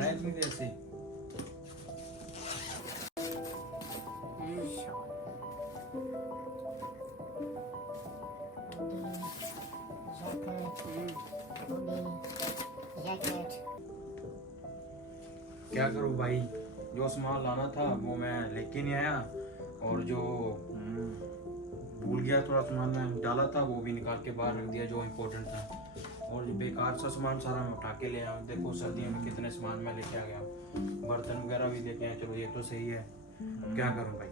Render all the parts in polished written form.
रहा है इतनी देर से। क्या करूँ भाई, जो सामान लाना था वो मैं लेके नहीं आया, और जो भूल गया थोड़ा सामान मैं डाला था वो भी निकाल के बाहर रख दिया जो इम्पोर्टेंट था, और जो बेकार सा सामान सारा मैं उठा के ले आया। देखो सर्दियों में कितने सामान मैं लेके आ गया, बर्तन वगैरह भी लेके आया। चलो ये तो सही है, क्या करूँ भाई।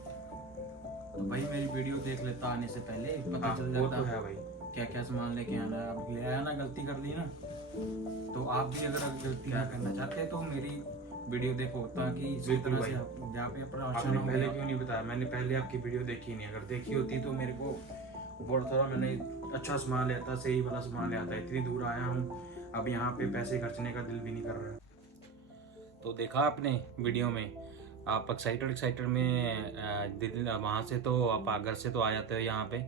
तो भाई मेरी वीडियो देख लेता आने से पहले, पता चल वो जाता तो है भाई। क्या क्या सामान लेके आना है। अब ले आया ना, गलती कर ली ना, तो आप भी अगर गलती ना करना चाहते हैं तो मेरी वीडियो देखो, ताकि इसी बिल्कुल तरह भाई। से आप जहाँ पे आपने परेशान पहले क्यों नहीं बताया, मैंने पहले आपकी वीडियो देखी नहीं। अगर देखी होती तो मेरे को बहुत थोड़ा मैंने अच्छा सामान लेता, सही वाला सामान ले आता। इतनी दूर आया हूँ, अब यहाँ पे पैसे खर्चने का दिल भी नहीं कर रहा। तो देखा आपने वीडियो में, आप एक्साइटेड में वहाँ से तो आप घर से तो आ जाते हो यहाँ पे,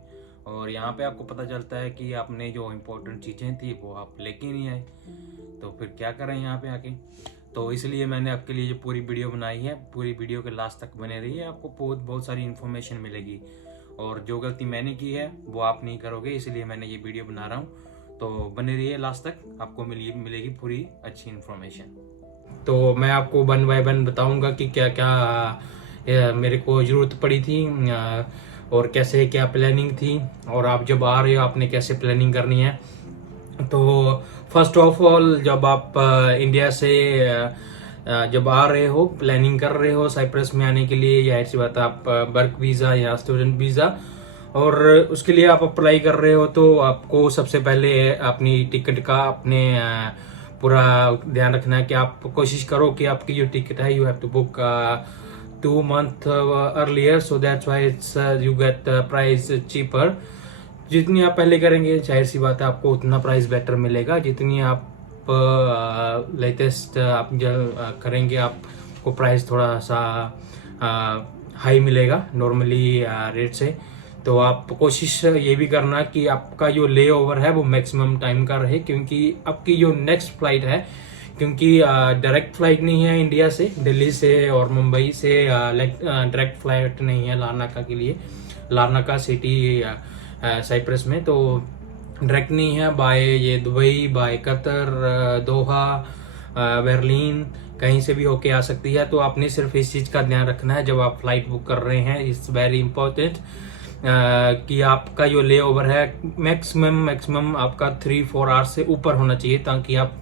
और यहाँ पे आपको पता चलता है कि आपने जो इम्पोर्टेंट चीज़ें थी वो आप लेके नहीं आए, तो फिर क्या करें यहाँ पे आके। तो इसलिए मैंने आपके लिए जो पूरी वीडियो बनाई है, पूरी वीडियो के लास्ट तक बने रहिए, आपको बहुत सारी इन्फॉर्मेशन मिलेगी। और जो गलती मैंने की है वो आप नहीं करोगे, इसलिए मैंने ये वीडियो बना रहा हूँ। तो बने रहिए लास्ट तक, आपको मिलेगी पूरी अच्छी इन्फॉर्मेशन। तो मैं आपको वन बाय वन बताऊंगा कि क्या क्या मेरे को ज़रूरत पड़ी थी, और कैसे क्या प्लानिंग थी, और आप जब आ रहे हो आपने कैसे प्लानिंग करनी है। तो फर्स्ट ऑफ ऑल, जब आप इंडिया से जब आ रहे हो, प्लानिंग कर रहे हो साइप्रस में आने के लिए, या ऐसी बात आप वर्क वीज़ा या स्टूडेंट वीज़ा, और उसके लिए आप अप्लाई कर रहे हो, तो आपको सबसे पहले अपनी टिकट का अपने पूरा ध्यान रखना है कि आप कोशिश करो कि आपकी जो टिकट है, you have to book 2 months earlier, so that's why it's you get price cheaper। जितनी आप पहले करेंगे, जाहिर सी बात है आपको उतना प्राइस बेटर मिलेगा। जितनी आप लेटेस्ट आप करेंगे, आपको प्राइस थोड़ा सा हाई मिलेगा नॉर्मली रेट से। तो आप कोशिश ये भी करना कि आपका जो ले ओवर है वो मैक्सिमम टाइम का रहे, क्योंकि आपकी जो नेक्स्ट फ्लाइट है, क्योंकि डायरेक्ट फ्लाइट नहीं है इंडिया से, दिल्ली से और मुंबई से डायरेक्ट फ्लाइट नहीं है लारनाका के लिए। लारनाका सिटी साइप्रस में तो डायरेक्ट नहीं है, बाय ये दुबई, बाय कतर, दोहा, बर्लिन, कहीं से भी होके आ सकती है। तो आपने सिर्फ इस चीज़ का ध्यान रखना है जब आप फ्लाइट बुक कर रहे हैं, इट्स वेरी इंपॉर्टेंट, कि आपका जो ले ओवर है मैक्सिमम आपका 3-4 आवर्स से ऊपर होना चाहिए, ताकि आप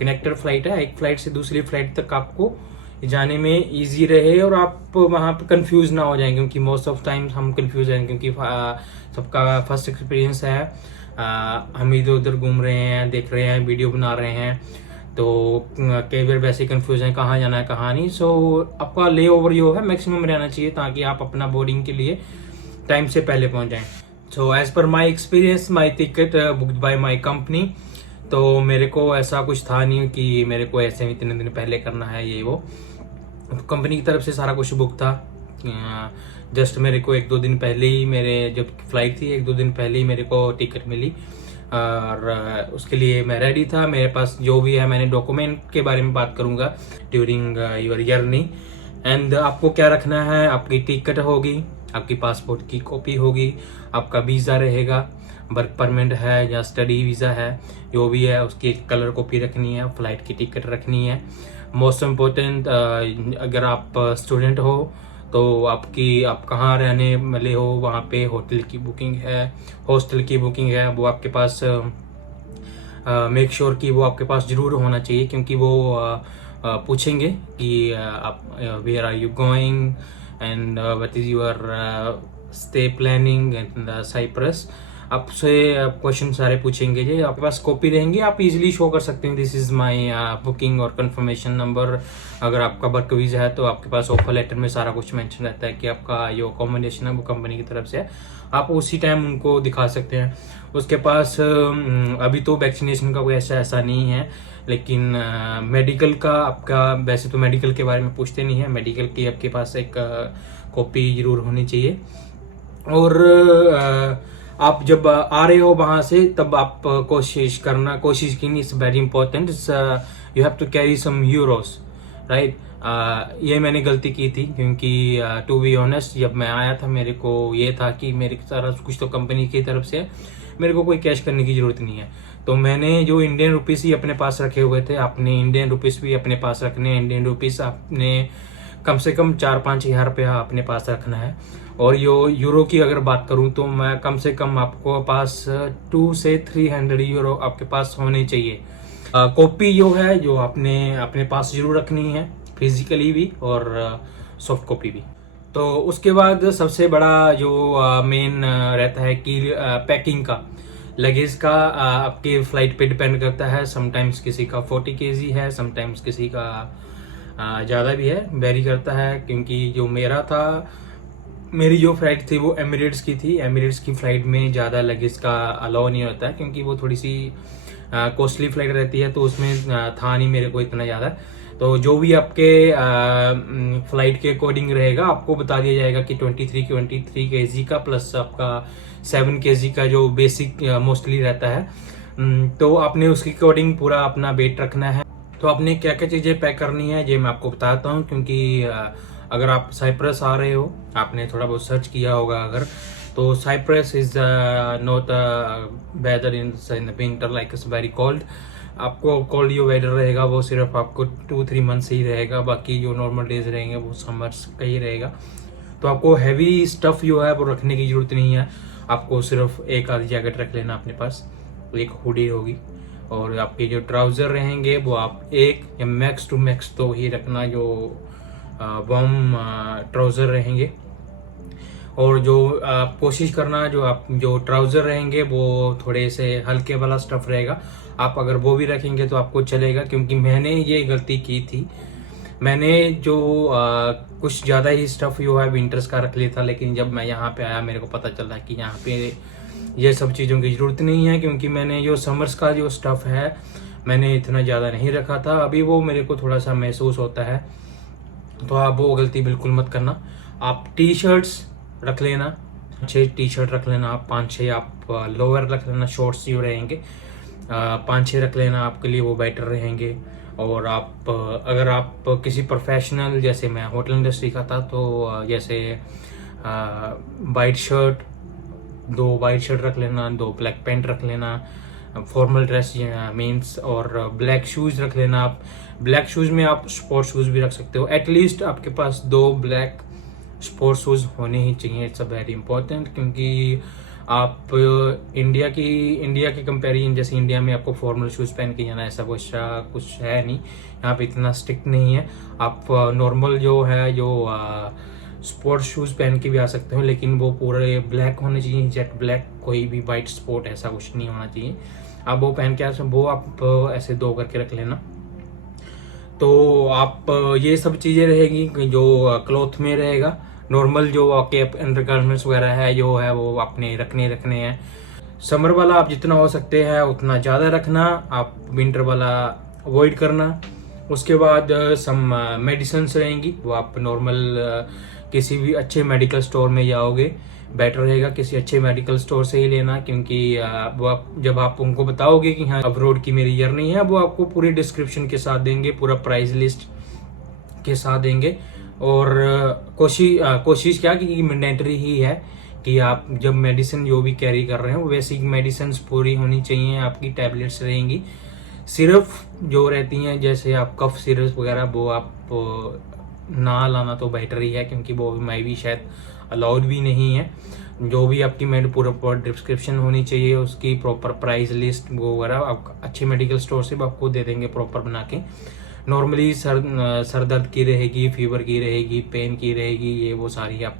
कनेक्टर फ्लाइट है, एक फ्लाइट से दूसरी फ्लाइट तक आपको जाने में इजी रहे और आप वहाँ पे कंफ्यूज ना हो जाएं, क्योंकि मोस्ट ऑफ टाइम्स हम कंफ्यूज हैं, क्योंकि सबका फर्स्ट एक्सपीरियंस है। हम इधर उधर घूम रहे हैं, देख रहे हैं, वीडियो बना रहे हैं, तो कई बार वैसे कंफ्यूज हैं कहाँ जाना है कहाँ नहीं। सो आपका ले ओवर जो है मैक्सिमम रहना चाहिए, ताकि आप अपना बोर्डिंग के लिए टाइम से पहले पहुँच जाएँ। So as per my experience, my ticket booked by my company. तो मेरे को ऐसा कुछ था नहीं कि मेरे को ऐसे इतने दिन पहले करना है ये वो, कंपनी की तरफ से सारा कुछ बुक था। जस्ट मेरे को 1-2 दिन पहले ही, मेरे जब फ्लाइट थी 1-2 दिन पहले ही मेरे को टिकट मिली, और उसके लिए मैं रेडी था। मेरे पास जो भी है, मैंने डॉक्यूमेंट के बारे में बात करूंगा ड्यूरिंग योर जर्नी। एंड आपको क्या रखना है, आपकी टिकट होगी, आपकी पासपोर्ट की कॉपी होगी, आपका वीज़ा रहेगा, वर्क परमिट है या स्टडी वीज़ा है, जो भी है उसकी कलर कॉपी रखनी है, फ्लाइट की टिकट रखनी है। मोस्ट इम्पोर्टेंट, अगर आप स्टूडेंट हो तो आप कहाँ रहने वाले हो, वहाँ पे होटल की बुकिंग है, हॉस्टल की बुकिंग है, वो आपके पास मेक श्योर कि वो आपके पास ज़रूर होना चाहिए, क्योंकि वो पूछेंगे कि आप where are you going and what is your stay planning in Cyprus. आपसे क्वेश्चन सारे पूछेंगे, जी आपके पास कॉपी रहेंगी, आप इजीली शो कर सकते हैं दिस इज़ माय बुकिंग और कंफर्मेशन नंबर। अगर आपका वर्क वीज़ा है तो आपके पास ऑफर लेटर में सारा कुछ मेंशन रहता है कि आपका जो अकोमोडेशन है वो कंपनी की तरफ से है, आप उसी टाइम उनको दिखा सकते हैं। उसके पास अभी तो वैक्सीनेशन का कोई ऐसा नहीं है, लेकिन मेडिकल का आपका, वैसे तो मेडिकल के बारे में पूछते नहीं है, मेडिकल की आपके पास एक कॉपी ज़रूर होनी चाहिए। और आप जब आ रहे हो वहाँ से, तब आप कोशिश कीजिए, it's very important, you have to carry some euros. Right. ये मैंने गलती की थी क्योंकि टू बी ऑनेस्ट जब मैं आया था मेरे को ये था कि मेरे सारा कुछ तो कंपनी की तरफ से है, मेरे को कोई कैश करने की ज़रूरत नहीं है। तो मैंने जो इंडियन रुपीस ही अपने पास रखे हुए थे, आपने इंडियन रुपीस भी अपने पास रखने हैं। इंडियन रुपीस आपने कम से कम 4-5 हज़ार रुपया अपने पास रखना है। और यूरो की अगर बात करूं तो मैं कम से कम आपको पास 2 से 300 यूरो आपके पास होने चाहिए। कॉपी जो है जो आपने अपने पास जरूर रखनी है, फिजिकली भी और सॉफ्ट कॉपी भी। तो उसके बाद सबसे बड़ा जो मेन रहता है कि पैकिंग का, लगेज का आपके फ्लाइट पे डिपेंड करता है। समटाइम्स किसी का 40 kg है, समटाइम्स किसी का ज़्यादा भी है, वेरी करता है। क्योंकि जो मेरा था, मेरी जो फ्लाइट थी वो एमिरेट्स की थी। एमिरेट्स की फ़्लाइट में ज़्यादा लगेज का अलाउ नहीं होता है क्योंकि वो थोड़ी सी कॉस्टली फ्लाइट रहती है, तो उसमें था नहीं मेरे को इतना ज़्यादा। तो जो भी आपके फ्लाइट के अकॉर्डिंग रहेगा आपको बता दिया जाएगा कि 23 kg का प्लस आपका 7 kg का जो बेसिक मोस्टली रहता है। तो आपने उसके अकॉर्डिंग पूरा अपना वेट रखना है। तो आपने क्या क्या चीज़ें पैक करनी है ये मैं आपको बताता हूँ, क्योंकि अगर आप साइप्रस आ रहे हो, आपने थोड़ा बहुत सर्च किया होगा अगर, तो Cyprus is not weather in winter like it's very cold. आपको कोल्ड जो वेदर रहेगा वो सिर्फ आपको 2-3 मंथ्स ही रहेगा, बाकी जो नॉर्मल डेज रहेंगे वो समर्स का ही रहेगा। तो आपको हैवी स्टफ जो है वो रखने की जरूरत नहीं है। आपको सिर्फ एक आधी जैकेट रख लेना अपने पास, एक हुडी होगी, और आपके जो ट्राउज़र रहेंगे वो आप एक या मैक्स टू मैक्स 2 ही रखना, जो वार्म ट्राउज़र रहेंगे। और जो आप कोशिश करना जो ट्राउज़र रहेंगे वो थोड़े से हल्के वाला स्टफ़ रहेगा। आप अगर वो भी रखेंगे तो आपको चलेगा, क्योंकि मैंने ये गलती की थी। मैंने जो कुछ ज़्यादा ही स्टफ़ जो है विंटर्स का रख लिया था, लेकिन जब मैं यहाँ पे आया मेरे को पता चला कि यहाँ पे ये सब चीज़ों की ज़रूरत नहीं है, क्योंकि मैंने जो समर्स का जो स्टफ़ है मैंने इतना ज़्यादा नहीं रखा था। अभी वो मेरे को थोड़ा सा महसूस होता है, तो आप वो गलती बिल्कुल मत करना। आप टी शर्ट्स रख लेना, 6 टी शर्ट रख लेना आप, 5-6 आप लोअर रख लेना, शॉर्ट्स जो रहेंगे 5-6 रख लेना, आपके लिए वो बेटर रहेंगे। और आप अगर आप किसी प्रोफेशनल, जैसे मैं होटल इंडस्ट्री का था, तो जैसे वाइट शर्ट, 2 वाइट शर्ट रख लेना, 2 ब्लैक पैंट रख लेना, फॉर्मल ड्रेस मीन्स, और ब्लैक शूज़ रख लेना। आप ब्लैक शूज़ में आप स्पोर्ट शूज़ भी रख सकते हो। एटलीस्ट आपके पास 2 ब्लैक स्पोर्ट शूज़ होने ही चाहिए। इट्स अ वेरी इंपॉर्टेंट, क्योंकि आप इंडिया की कंपेरिजन, जैसे इंडिया में आपको फॉर्मल शूज़ पहन के जाना, ऐसा कुछ है नहीं, यहाँ पे इतना स्ट्रिक्ट नहीं है। आप नॉर्मल जो है जो स्पोर्ट शूज़ पहन के भी आ सकते हो, लेकिन वो पूरे ब्लैक होने चाहिए, जेट ब्लैक, कोई भी वाइट स्पॉट ऐसा कुछ नहीं होना चाहिए। आप वो पहन के वो आप ऐसे 2 करके रख लेना। तो आप ये सब चीज़ें रहेगी जो क्लॉथ में रहेगा। नॉर्मल जो आपके अंडरगारमेंट्स वगैरह है जो है वो आपने रखने हैं। समर वाला आप जितना हो सकते हैं उतना ज़्यादा रखना, आप विंटर वाला अवॉइड करना। उसके बाद सम मेडिसिन्स रहेंगी, वो आप नॉर्मल किसी भी अच्छे मेडिकल स्टोर में जाओगे, बेटर रहेगा किसी अच्छे मेडिकल स्टोर से ही लेना, क्योंकि वो आप जब आप उनको बताओगे कि हाँ अब्रॉड की मेरी जर्नी है, वो आपको पूरी डिस्क्रिप्शन के साथ देंगे, पूरा प्राइस लिस्ट के साथ देंगे। और कोशिश क्या कि मैंडेटरी ही है कि आप जब मेडिसिन जो भी कैरी कर रहे हैं वो बेसिक मेडिसिन पूरी होनी चाहिए। आपकी टैबलेट्स रहेंगी, सिर्फ जो रहती हैं जैसे आप कफ सिरप वगैरह, वो आप ना लाना तो बेटर ही है, क्योंकि वो मैं भी शायद अलाउड भी नहीं है। जो भी आपकी पूरा डिस्क्रिप्शन होनी चाहिए, उसकी प्रॉपर प्राइस लिस्ट वो वगैरह आप अच्छे मेडिकल स्टोर से आपको दे देंगे प्रॉपर बना के। नॉर्मली सर दर्द की रहेगी, फीवर की रहेगी, पेन की रहेगी, ये वो सारी आप,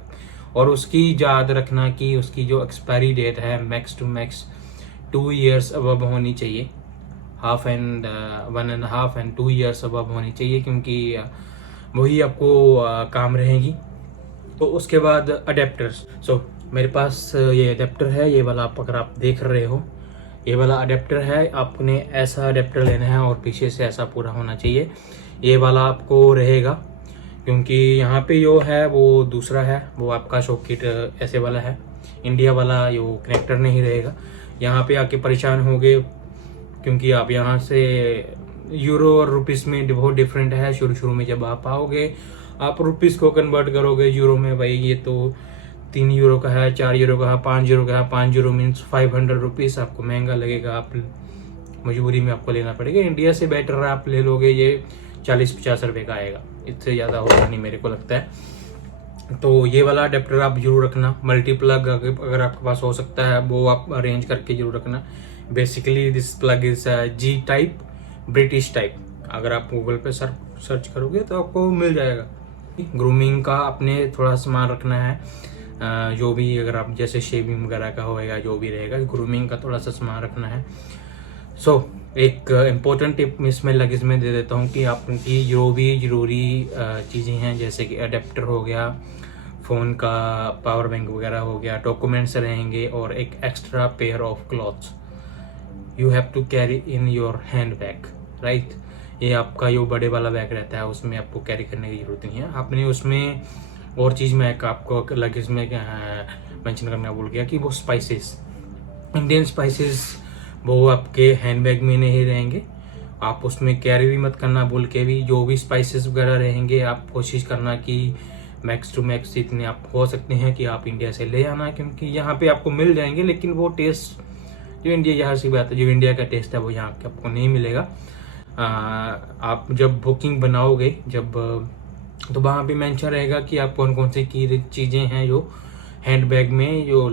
और उसकी याद रखना कि उसकी जो एक्सपायरी डेट है max to max 2 years above होनी चाहिए, 1.5 and 2 years अबव होनी चाहिए, क्योंकि वही आपको काम रहेगी। तो उसके बाद अडेप्टर्स, मेरे पास ये अडेप्टर है, ये वाला अगर आप देख रहे हो, ये वाला अडेप्टर है। आपने ऐसा अडेप्टर लेना है और पीछे से ऐसा पूरा होना चाहिए, ये वाला आपको रहेगा, क्योंकि यहाँ पे जो है वो दूसरा है, वो आपका सॉकेट ऐसे वाला है, इंडिया वाला जो कनेक्टर नहीं रहेगा। यहाँ पे आके परेशान होगे, क्योंकि आप यहाँ से यूरो और रुपीस में बहुत डिफरेंट है। शुरू में जब आप आओगे, आप रुपीस को कन्वर्ट करोगे यूरो में, भाई ये तो 3 यूरो का है, 4 यूरो का है, 5 यूरो का है। 5 यूरो मीन्स 500 रुपीज़, आपको महंगा लगेगा, आप मजबूरी में आपको लेना पड़ेगा। इंडिया से बेटर आप ले लोगे, ये 40-50 रुपये का आएगा, इससे ज़्यादा होगा नहीं मेरे को लगता है। तो ये वाला अडेप्टर आप जरूर रखना। मल्टी प्लग अगर आपके पास हो सकता है वो आप अरेंज करके जरूर रखना। Basically this plug is G type, British type. अगर आप गूगल पे सर्च करोगे तो आपको मिल जाएगा। ग्रूमिंग का अपने थोड़ा सामान रखना है, जो भी अगर आप जैसे शेविंग वगैरह का होएगा, जो भी रहेगा, ग्रूमिंग का थोड़ा सा सामान रखना है। एक इम्पोर्टेंट टिप इसमें लगेज में दे देता हूँ कि आपकी जो भी ज़रूरी चीज़ें हैं, जैसे कि अडेप्टर हो गया, फ़ोन का पावर बैंक वगैरह हो गया, डॉक्यूमेंट्स रहेंगे, और एक extra pair of clothes you have to carry in your hand bag, right. ये आपका जो बड़े वाला बैग रहता है उसमें आपको कैरी करने की ज़रूरत नहीं है। आपने उसमें और चीज़ मैं आपको लगेज में मेंशन करना भूल गया कि वो स्पाइसेस, इंडियन स्पाइसेस, वो आपके हैंडबैग में नहीं रहेंगे। आप उसमें कैरी भी मत करना भूल के भी। जो भी स्पाइसेस वगैरह रहेंगे आप कोशिश करना कि मैक्स टू मैक्स जितने आप हो सकते हैं कि आप इंडिया से ले आना, क्योंकि यहाँ पे आपको मिल जाएंगे लेकिन वो टेस्ट जो इंडिया, यहाँ से बात है, जो इंडिया का टेस्ट है वो यहाँ के आपको नहीं मिलेगा। आप जब बुकिंग बनाओगे तो वहाँ पे मेंशन रहेगा कि आप कौन कौन सी चीज़ें हैं जो हैंडबैग में, जो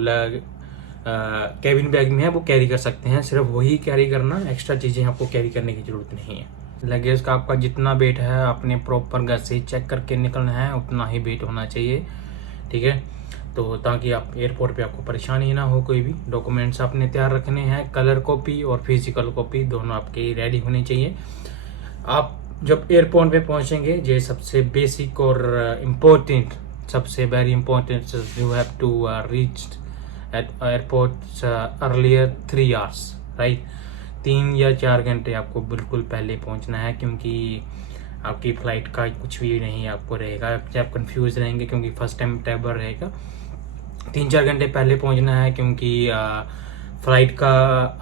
कैबिन बैग में है, वो कैरी कर सकते हैं। सिर्फ वही कैरी करना, एक्स्ट्रा चीज़ें आपको कैरी करने की ज़रूरत नहीं है। लगेज का आपका जितना वेट है आपने प्रॉपर घर से चेक करके निकलना है, उतना ही वेट होना चाहिए, ठीक है। तो ताकि आप एयरपोर्ट पे आपको परेशानी ना हो। कोई भी डॉक्यूमेंट्स आपने तैयार रखने हैं, कलर कॉपी और फिजिकल कॉपी दोनों आपके रेडी होनी चाहिए। आप जब एयरपोर्ट पे पहुंचेंगे, ये सबसे बेसिक और इम्पोर्टेंट, सबसे very important, you have to reach at airport earlier 3 hours, right. 3 या 4 घंटे आपको बिल्कुल पहले पहुंचना है, क्योंकि आपकी फ़्लाइट का कुछ भी नहीं आपको रहेगा। आप कंफ्यूज रहेंगे क्योंकि फर्स्ट टाइम ट्रैवलर रहेगा। 3-4 घंटे पहले पहुंचना है, क्योंकि फ़्लाइट का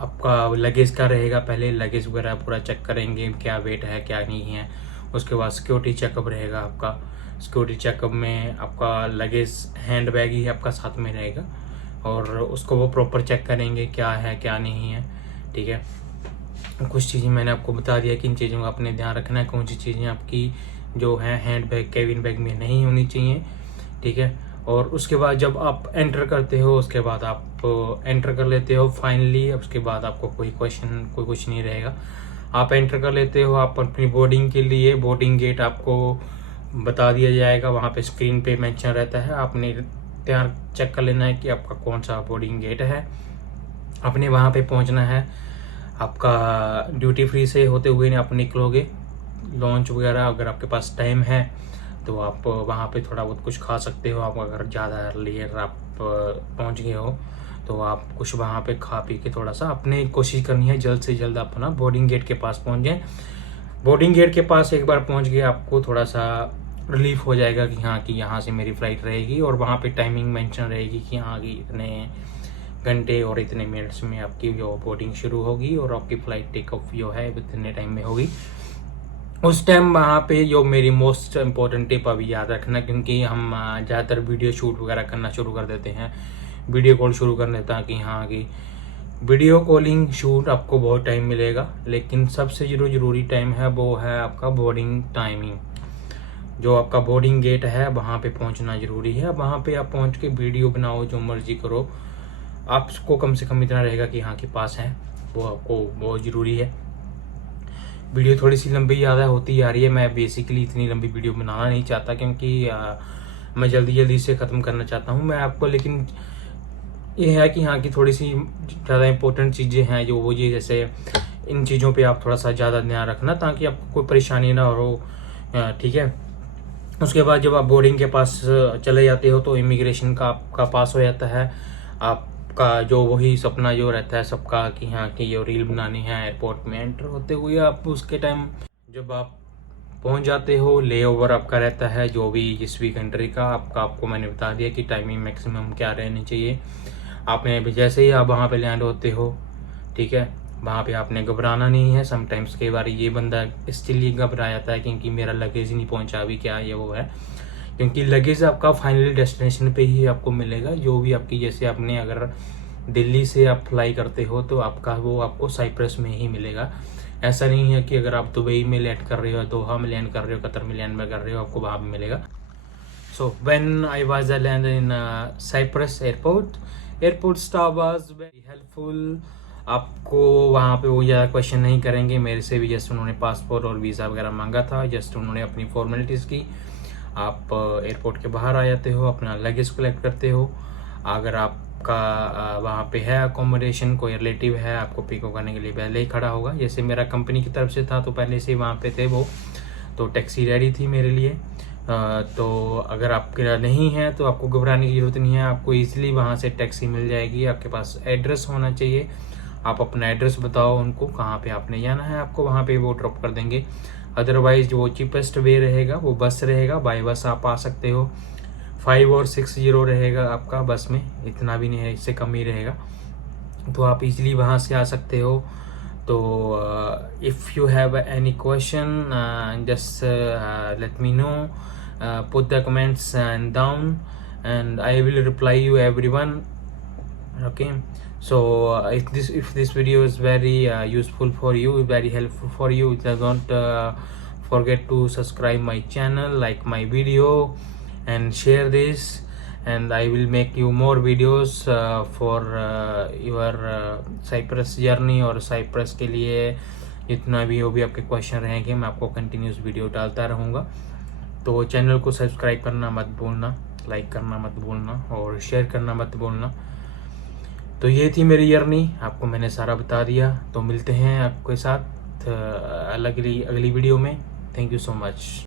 आपका लगेज का रहेगा। पहले लगेज वगैरह पूरा चेक करेंगे, क्या वेट है क्या नहीं है। उसके बाद सिक्योरिटी चेकअप रहेगा आपका। सिक्योरिटी चेकअप में आपका लगेज हैंड बैग ही आपका साथ में रहेगा, और उसको वो प्रॉपर चेक करेंगे क्या है क्या नहीं है, ठीक है। कुछ चीज़ें मैंने आपको बता दिया कि इन चीज़ों का अपने ध्यान रखना है। कौन सी चीज़ें आपकी जो है हैंड बैग, कैबिन बैग में नहीं होनी चाहिए, ठीक है। और उसके बाद जब आप एंटर करते हो, उसके बाद आप एंटर कर लेते हो फाइनली। उसके बाद आपको कोई क्वेश्चन कोई कुछ नहीं रहेगा, आप एंटर कर लेते हो। आप अपनी बोर्डिंग के लिए बोर्डिंग गेट आपको बता दिया जाएगा, वहाँ पे स्क्रीन पे मेंशन रहता है। आपने तैयार चेक कर लेना है कि आपका कौन सा बोर्डिंग गेट है। आपने वहाँ पे पहुँचना है। आपका ड्यूटी फ्री से होते हुए आप निकलोगे। लॉन्च वगैरह अगर आपके पास टाइम है तो आप वहाँ पे थोड़ा बहुत कुछ खा सकते हो। आप अगर ज़्यादा लेट आप पहुँच गए हो तो आप कुछ वहाँ पे खा पी के थोड़ा सा, अपने कोशिश करनी है जल्द से जल्द अपना बोर्डिंग गेट के पास पहुँच जाए। बोर्डिंग गेट के पास एक बार पहुँच गए आपको थोड़ा सा रिलीफ हो जाएगा कि हाँ, कि यहाँ से मेरी फ़्लाइट रहेगी, और वहाँ पे टाइमिंग मेंशन रहेगी कि हाँ कि इतने घंटे और इतने मिनट्स में आपकी जो बोर्डिंग शुरू होगी और आपकी फ़्लाइट टेक ऑफ जो है इतने टाइम में होगी। उस टाइम वहाँ पे जो मेरी मोस्ट इम्पोर्टेंट टिप अभी याद रखना, क्योंकि हम ज़्यादातर वीडियो शूट वगैरह करना शुरू कर देते हैं, वीडियो कॉल शुरू कर देता कि हाँ कि वीडियो कॉलिंग शूट आपको बहुत टाइम मिलेगा, लेकिन सबसे ज़रूरी टाइम है वो है आपका बोर्डिंग टाइमिंग। जो आपका बोर्डिंग गेट है वहाँ पे पहुँचना ज़रूरी है। वहाँ पे आप पहुँच के वीडियो बनाओ, जो मर्जी करो, आपको कम से कम इतना रहेगा कि हाँ के पास है, वो आपको बहुत ज़रूरी है। वीडियो थोड़ी सी लंबी ज़्यादा होती आ रही है। मैं बेसिकली इतनी लंबी वीडियो बनाना नहीं चाहता, क्योंकि मैं जल्दी से ख़त्म करना चाहता हूँ मैं आपको। लेकिन ये है कि हाँ कि थोड़ी सी ज़्यादा इंपॉर्टेंट चीज़ें हैं जो वो ये, जैसे इन चीज़ों पे आप थोड़ा सा ज़्यादा ध्यान रखना ताकि आपको कोई परेशानी ना हो, ठीक है। उसके बाद जब आप बोर्डिंग के पास चले जाते हो तो इमिग्रेशन का आपका पास हो जाता है। आपका जो वही सपना जो रहता है सबका कि हाँ कि ये रील बनानी है एयरपोर्ट में एंटर होते हुए। आप उसके टाइम जब आप पहुंच जाते हो, ले ओवर आपका रहता है जो भी जिस भी कंट्री का आपको मैंने बता दिया कि टाइमिंग मैक्सिमम क्या रहनी चाहिए। आपने जैसे ही आप वहाँ पे लैंड होते हो, ठीक है, वहाँ पे आपने घबराना नहीं है। समटाइम्स कई बार ये बंदा इसलिए घबरा जाता है क्योंकि मेरा लगेज नहीं पहुँचा अभी, क्या ये वो है, क्योंकि लगेज आपका फाइनली डेस्टिनेशन पे ही आपको मिलेगा। जो भी आपकी, जैसे आपने अगर दिल्ली से आप फ्लाई करते हो तो आपका वो आपको साइप्रस में ही मिलेगा। ऐसा नहीं है कि अगर आप दुबई में लैंड कर रहे हो, दोहा में लैंड कर रहे हो, कतर में लैंड में कर रहे हो, आपको वहाँ पे मिलेगा। So when I was landed in Cyprus airport staff was very helpful। आपको वहाँ पे वो ज़्यादा क्वेश्चन नहीं करेंगे, मेरे से भी जस्ट उन्होंने पासपोर्ट और वीज़ा वगैरह मांगा था, जस्ट उन्होंने अपनी फॉर्मेलिटीज़ की। आप एयरपोर्ट के बाहर आ जाते हो, अपना लगेज कलेक्ट करते हो। अगर आपका वहाँ पे है अकोमोडेशन, कोई रिलेटिव है आपको पिक करने के लिए पहले ही खड़ा होगा। जैसे मेरा कंपनी की तरफ से था तो पहले से ही वहाँ पे थे वो, तो टैक्सी रेडी थी मेरे लिए। तो अगर आपके नहीं है तो आपको घबराने की ज़रूरत नहीं है, आपको इजीली वहाँ से टैक्सी मिल जाएगी। आपके पास एड्रेस होना चाहिए, आप अपना एड्रेस बताओ उनको कहाँ पे आपने जाना है, आपको वहाँ पे वो ड्रॉप कर देंगे। अदरवाइज वो चीपेस्ट वे रहेगा, वो बस रहेगा, बाय बस आप आ सकते हो। 5 और 6 रहेगा आपका बस में, इतना भी नहीं है, इससे कम ही रहेगा, तो आप इजीली वहाँ से आ सकते हो। तो if you have any question just let me know, put the comments and down and I will reply you everyone, okay? So if this video is very useful for you, very helpful for you, don't forget to subscribe my channel, like my video and share this, and I will make you more videos for your Cyprus journey। और Cyprus के लिए जितना भी हो भी आपके question रहेंगे मैं आपको कंटिन्यूस वीडियो डालता रहूँगा। तो चैनल को सब्सक्राइब करना मत भूलना, लाइक करना मत भूलना और शेयर करना मत भूलना। तो ये थी मेरी जर्नी, आपको मैंने सारा बता दिया। तो मिलते हैं आपके साथ अगली वीडियो में। Thank you so much.